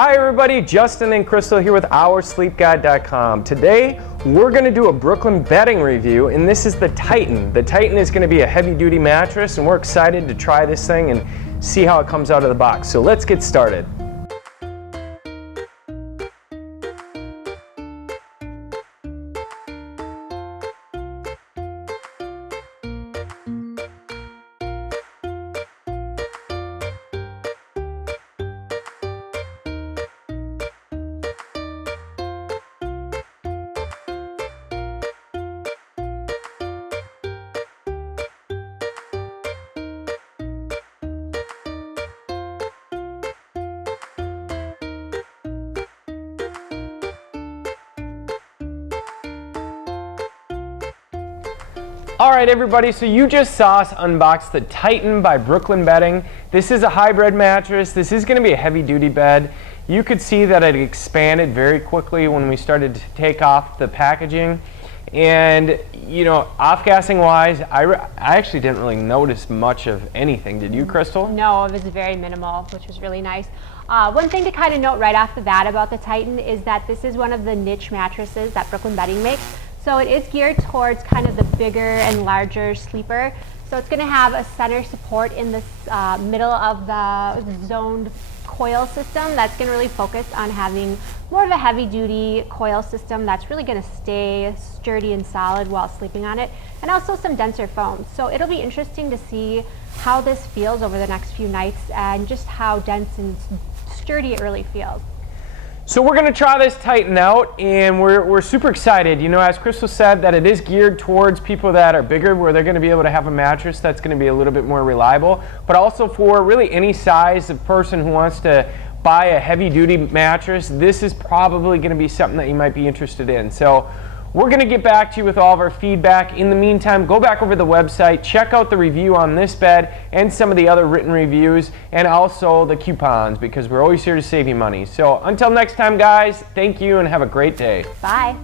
Hi everybody, Justin and Crystal here with OurSleepGuide.com. Today we're going to do a Brooklyn bedding review, and this is the Titan. The Titan is going to be a heavy duty mattress, and we're excited to try this thing and see how it comes out of the box. So let's get started. Alright everybody, so you just saw us unbox the Titan by Brooklyn Bedding. This is a hybrid mattress. This is going to be a heavy duty bed. You could see that it expanded very quickly when we started to take off the packaging. And you know, off-gassing wise, I actually didn't really notice much of anything. Did you, Crystal? No, it was very minimal, which was really nice. One thing to kind of note right off the bat about the Titan is that this is one of the niche mattresses that Brooklyn Bedding makes. So it is geared towards kind of the bigger and larger sleeper. So it's going to have a center support in the middle of the zoned coil system that's going to really focus on having more of a heavy duty coil system that's really going to stay sturdy and solid while sleeping on it, and also some denser foam. So it'll be interesting to see how this feels over the next few nights and just how dense and sturdy it really feels. So we're going to try this Titan out, and we're super excited. You know, as Crystal said, that it is geared towards people that are bigger, where they're going to be able to have a mattress that's going to be a little bit more reliable, but also for really any size of person who wants to buy a heavy-duty mattress. This is probably going to be something that you might be interested in. So we're going to get back to you with all of our feedback. In the meantime, go back over to the website, check out the review on this bed and some of the other written reviews, and also the coupons, because we're always here to save you money. So until next time, guys, thank you and have a great day. Bye.